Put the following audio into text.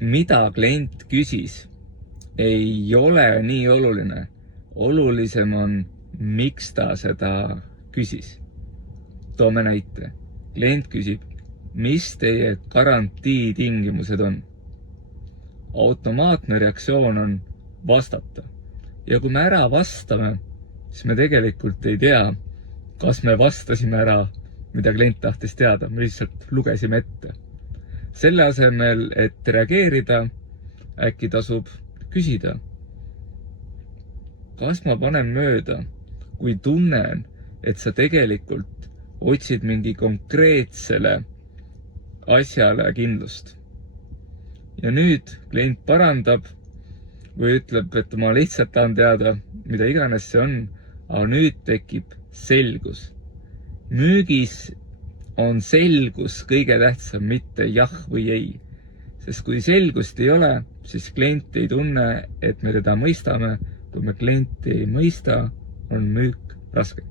mida klient küsis, ei ole nii oluline. Olulisem on, miks ta seda küsis. Toome näite. Klient küsib, mis teie garantii tingimused on? Automaatne reaktsioon on vastata. Ja kui me ära vastame, siis me tegelikult ei tea, kas me vastasime ära, mida klient tahtis teada. Me lihtsalt lugesime ette. Selle asemel, et reageerida, äkki tasub küsida. Kas ma panen mööda, kui tunnen, et sa tegelikult otsid mingi konkreetsele asjale kindlust? Ja nüüd klient parandab või ütleb, et ma lihtsalt tahan teada, mida iganes see on, aga nüüd tekib selgus. Müügis on selgus kõige tähtsam, mitte jah või ei. Sest kui selgust ei ole, siis klient ei tunne, et me teda mõistame. Kui me klienti ei mõista, on müük raske.